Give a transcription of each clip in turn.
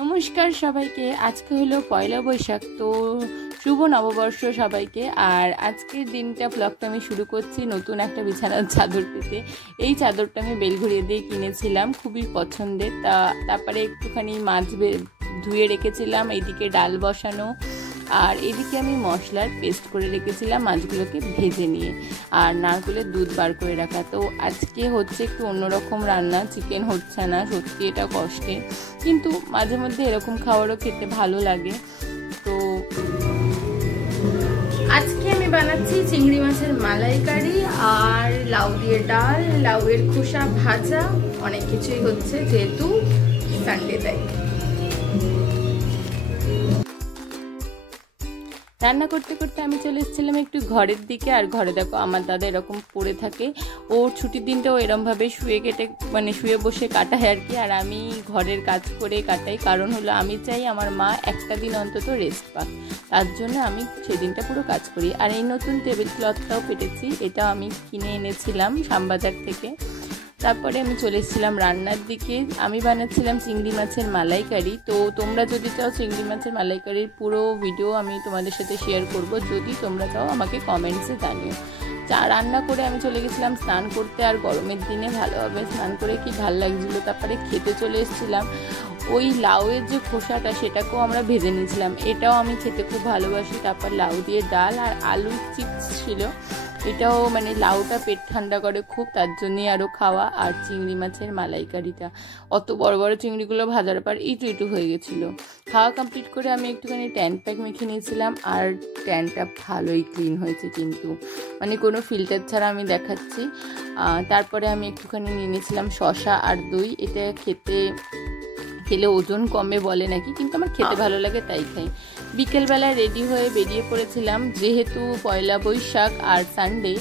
নমস্কার সবাইকে। আজকে হলো পয়লা বৈশাখ, তো শুভ নববর্ষ সবাইকে। আর আজকের দিনটা ব্লগটা আমি শুরু করছি নতুন একটা বিছানার চাদর পেতে। এই চাদরটা আমি বেলঘড়িয়া দিয়ে কিনেছিলাম, খুবই পছন্দের। তারপরে একটুখানি মাছ ধুয়ে রেখেছিলাম, এইদিকে ডাল বসানো, আর এদিকে আমি মশলার পেস্ট করে রেখেছিলাম মাছগুলোকে ভেজে নিয়ে, আর নারকেলের দুধ বার করে রাখা। তো আজকে হচ্ছে একটু অন্যরকম রান্না, চিকেন হচ্ছে না, সত্যি এটা কষ্টের, কিন্তু মাঝে মধ্যে এরকম খাবারও খেতে ভালো লাগে। তো আজকে আমি বানাচ্ছি চিংড়ি মাছের মালাইকারি আর লাউ দিয়ে ডাল, লাউয়ের খোসা ভাজা, অনেক কিছুই হচ্ছে যেহেতু সানডে তাই। রান্না করতে করতে আমি চলে এসেছিলাম একটু ঘরের দিকে। আর ঘরে দেখো আমার দাদা এরকম পড়ে থাকে, ওর ছুটির দিনটাও এরমভাবে শুয়ে বসে কাটায় আর কি। আর আমি ঘরের কাজ করে কাটাই, কারণ হলো আমি চাই আমার মা একটা দিন অন্তত রেস্ট পাক, তার জন্য আমি সেদিনটা পুরো কাজ করি। আর এই নতুন টেবিল ক্লথটাও পেটেছি, এটা আমি কিনে এনেছিলাম শ্যামবাজার থেকে। তারপরে আমি চলে এসেছিলাম রান্নার দিকে। আমি বানাচ্ছিলাম চিংড়ি মাছের মালাইকারি। তো তোমরা যদি চাও চিংড়ি মাছের মালাইকারির পুরো ভিডিও আমি তোমাদের সাথে শেয়ার করব, যদি তোমরা চাও আমাকে কমেন্টসে জানিও। রান্না করে আমি চলে গেছিলাম স্নান করতে, আর গরমের দিনে ভালোভাবে স্নান করে কি ভালো লাগছিলো। তারপরে খেতে চলে এসেছিলাম। ওই লাউয়ের যে খোসাটা সেটাকেও আমরা ভেজে নিয়েছিলাম, এটাও আমি খেতে খুব ভালোবাসি। তারপর লাউ দিয়ে ডাল আর আলুর চিপস ছিল, এটাও লাউটা পেট ঠান্ডা করে খুব, তার জন্যই আরও খাওয়া। আর চিংড়ি মাছের মালাইকারিটা, অত বড় বড় চিংড়িগুলো ভাজার পর ইটু হয়ে গেছিলো। খাওয়া কমপ্লিট করে আমি একটুখানি ট্যান প্যাক মেখে নিয়েছিলাম, আর ট্যানটা ভালোই ক্লিন হয়েছে, কিন্তু কোনো ফিল্টার ছাড়া আমি দেখাচ্ছি। তারপরে আমি একটুখানি নিয়ে নিয়েছিলাম শসা আর দই। এটা খেলে ওজন কমে বলে নাকি, কিন্তু আমার খেতে ভালো লাগে তাই খাই। বিকেলবেলা রেডি হয়ে বেরিয়ে পড়েছিলাম, যেহেতু পয়লা বৈশাখ আর সানডে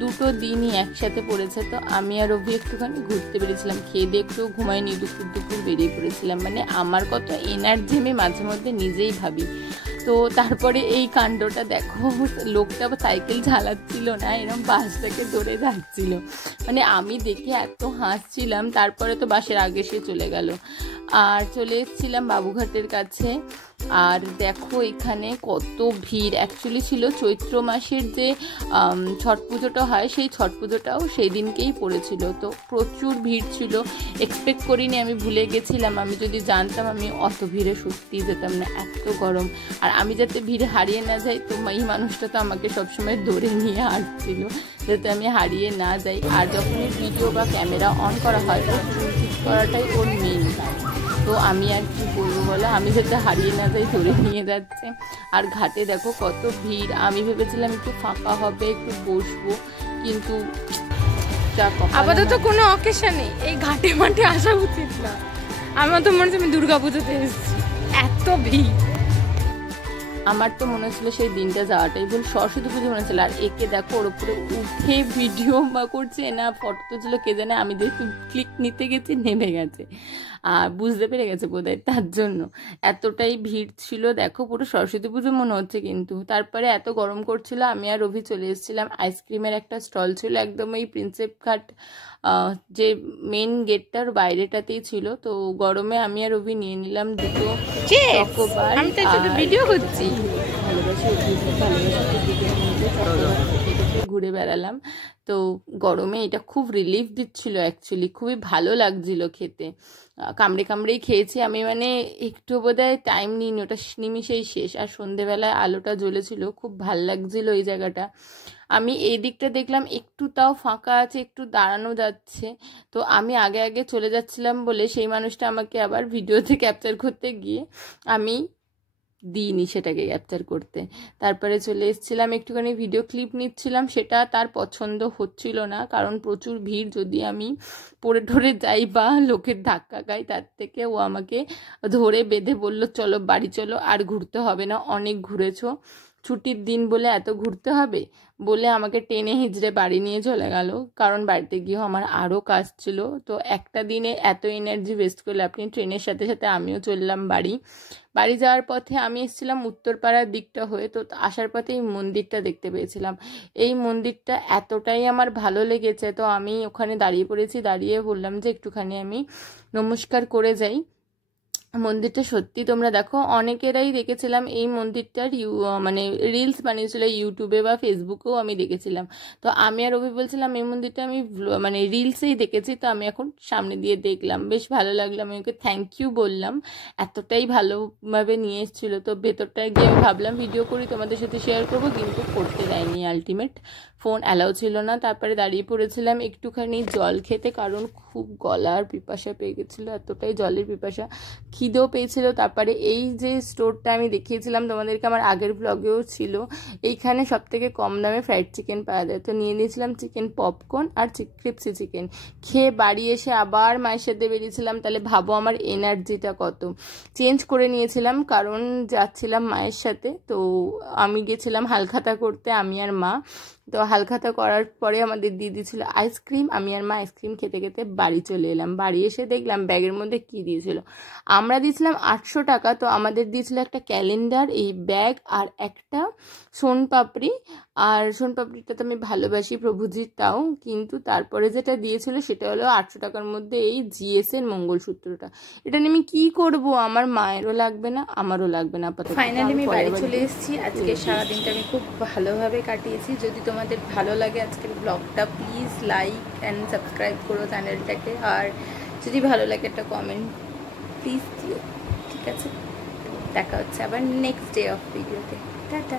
দুটো দিনই একসাথে পড়েছে। তো আমি আর অভি একটুখানি ঘুরতে বেরিয়েছিলাম, খেয়ে দিয়ে একটু ঘুমাইনি, দুপুর বেরিয়ে পড়েছিলাম। আমার কত এনার্জি আমি মাঝে মধ্যে নিজেই ভাবি। তো তারপরে এই কাণ্ডটা দেখো, লোকটা সাইকেল চালাচ্ছিল না, এরকম বাসটাকে ধরে যাচ্ছিল, আমি দেখে এত হাসছিলাম। তারপরে তো বাসের আগে সে চলে গেল। আর চলে এসেছিলাম বাবুঘাটের কাছে। আর দেখো এখানে কত ভিড়। অ্যাকচুয়ালি ছিল চৈত্র মাসের যে ছট পুজোটা হয়, সেই ছট পুজোটাও সেই দিনকেই পড়েছিল। তো প্রচুর ভিড় ছিল, এক্সপেক্ট করিনি, আমি ভুলে গেছিলাম। আমি যদি জানতাম আমি অত ভিড়ে সত্যিই যেতাম না, এত গরম। আর আমি যাতে ভিড়ে হারিয়ে না যাই, তো এই মানুষটা তো আমাকে সবসময় ধরে নিয়ে হাঁটছিল যাতে আমি হারিয়ে না যাই। আর যখনই ভিডিও বা ক্যামেরা অন করা হয়, তো চুল ঠিক করাটাই ওর মেন কাজ। তো আমি আর কি বলবো বলো, আমি যাতে হারিয়ে না যাই ধরে নিয়ে যাচ্ছে। আর ঘাটে দেখো কত ভিড়। আমি ভেবেছিলাম একটু ফাঁকা হবে, একটু বসবো, কিন্তু আপাতত কোনো অকেশনে এই ঘাটে মাঠে আসা উচিত না। আমার তো মনে হচ্ছে আমি দুর্গাপুজোতে এসেছি, এত ভিড়। আমার তো মনে হচ্ছিল সেই দিনটা যাওয়াটাই ভুল, সরস্বতী পুজো মনে হচ্ছিল। আর একে দেখো ওর উপরে উঠে ভিডিও করছে না ফটো তুলছিল, কে জানে, আমি যেহেতু ক্লিক নিতে গেছি নেমে গেছে, বুঝতে পেরে গেছে বোধহয়, তার জন্য এতটাই ভিড় ছিল। দেখো পুরো সরস্বতী পুজো মনে হচ্ছে। কিন্তু তারপরে এত গরম করছিল, আমি আর রবি চলে এসেছিলাম। আইসক্রিমের একটা স্টল ছিল একদম এই প্রিন্সেপ ঘাট যে মেন গেটটার বাইরেটাতেই ছিল। তো গরমে আমি আর রবি নিয়ে নিলাম দুটো চকোবার। আমি তো ভিডিও করছি, ঘুরে বেড়ালাম। তো গরমে এটা খুব রিলিফ দিচ্ছিল, অ্যাকচুয়ালি খুবই ভালো লাগছিল খেতে। কামড়েই খেয়েছি আমি, একটু বোধহয় টাইম নিইনি, ওটা নিমিষেই শেষ। আর সন্ধেবেলায় আলোটা জ্বলেছিল, খুব ভাল লাগছিল এই জায়গাটা। আমি এই দিকটা দেখলাম একটু তাও ফাঁকা আছে, একটু দাঁড়ানো যাচ্ছে। তো আমি আগে চলে যাচ্ছিলাম বলে সেই মানুষটা আমাকে আবার ভিডিওতে ক্যাপচার করতে গিয়ে আমি দিইনি সেটাকে ক্যাপচার করতে। তারপরে চলে এসেছিলাম, একটুখানি ভিডিও ক্লিপ নিচ্ছিলাম, সেটা তার পছন্দ হচ্ছিল না, কারণ প্রচুর ভিড়। যদি আমি পড়ে ধরে যাই বা লোকের ধাক্কা খাই, তার থেকে ও আমাকে ধরে বেঁধে বলল চলো বাড়ি চলো, আর ঘুরতে হবে না, অনেক ঘুরেছো, ছুটির দিন বলে এত ঘুরতে হবে বলে আমাকে টেনে হিজড়ে বাড়ি নিয়ে চলে গেল। কারণ বাড়িতে গিয়েও আমার আরও কাজ ছিল। তো একটা দিনে এত এনার্জি ওয়েস্ট করলে আপনি, ট্রেনের সাথে সাথে আমিও চললাম বাড়ি যাওয়ার পথে আমি এসেছিলাম উত্তরপাড়ার দিকটা হয়ে। তো আসার পথে এই মন্দিরটা দেখতে পেয়েছিলাম। এই মন্দিরটা এতটাই আমার ভালো লেগেছে, তো আমি ওখানে দাঁড়িয়ে পড়েছি। দাঁড়িয়ে বললাম যে একটুখানি আমি নমস্কার করে যাই। মন্দিরটা সত্যি তোমরা দেখো, অনেকেরাই দেখেছিলাম এই মন্দিরটার মানে রিলস বানিয়েছিল ইউটিউবে বা ফেসবুকেও আমি দেখেছিলাম। তো আমি আর অভি বলছিলাম এই মন্দিরটা আমি মানে রিলসেই দেখেছি, তো আমি এখন সামনে দিয়ে দেখলাম, বেশ ভালো লাগলো। আমি ওকে থ্যাংক ইউ বললাম, এতটাই ভালোভাবে নিয়ে এসেছিলো। তো ভেতরটায় গিয়ে ভাবলাম ভিডিও করি, তোমাদের সাথে শেয়ার করবো, কিন্তু করতে দেয়নি, আলটিমেট ফোন অ্যালাউ ছিল না। তারপরে দাঁড়িয়ে পড়েছিলাম একটুখানি জল খেতে, কারণ খুব গলার পিপাসা পেয়ে গেছিলো, এতটাই জলের পিপাসা, খিদেও পেয়েছিল। তারপরে এই যে স্টোরটা আমি দেখিয়েছিলাম তোমাদেরকে, আমার আগের ব্লগেও ছিল, এইখানে সব থেকে কম দামে ফ্রাইড চিকেন পাওয়া যায়। তো নিয়ে নিয়েছিলাম চিকেন পপকর্ন আর ক্রিপসি চিকেন। খেয়ে বাড়ি এসে আবার মায়ের সাথে বেরিয়েছিলাম, তাহলে ভাবো আমার এনার্জিটা কত। চেঞ্জ করে নিয়েছিলাম কারণ যাচ্ছিলাম মায়ের সাথে, তো আমি গেছিলাম হালখাতা করতে, আমি আর মা। তো হালখাতা করার পরে আমাদের দিয়ে দিয়েছিল আইসক্রিম, আমি আর মা আইসক্রিম খেতে খেতে বাড়ি চলে এলাম। বাড়ি এসে দেখলাম ব্যাগের মধ্যে কি দিয়েছিল, আমরা দিয়েছিলাম 800 টাকা, তো আমাদের দিয়েছিল একটা ক্যালেন্ডার, এই ব্যাগ আর একটা সোনপাপড়ি। আর সোনপাপড়িটা তো আমি ভালোবাসি প্রভুজির, তাও কিন্তু তারপরে যেটা দিয়েছিল সেটা হলো 800 টাকার মধ্যে এই জিএস এর মঙ্গলসূত্রটা। এটা নিয়ে আমি কি করব, আমার মায়েরও লাগবে না, আমারও লাগবে না। ফাইনালি আমি বাড়ি চলে এসেছি। আজকে সারাদিনটা আমি খুব ভালোভাবে কাটিয়েছি। যদি তোমাদের ভালো লাগে আজকের ব্লগটা, প্লিজ লাইক অ্যান্ড সাবস্ক্রাইব করো চ্যানেলটাকে, আর যদি ভালো লাগে একটা কমেন্ট প্লিজ দিও, ঠিক আছে? দেখা হচ্ছে আবার নেক্সট ডে অফ ভিডিওতে। টাটা।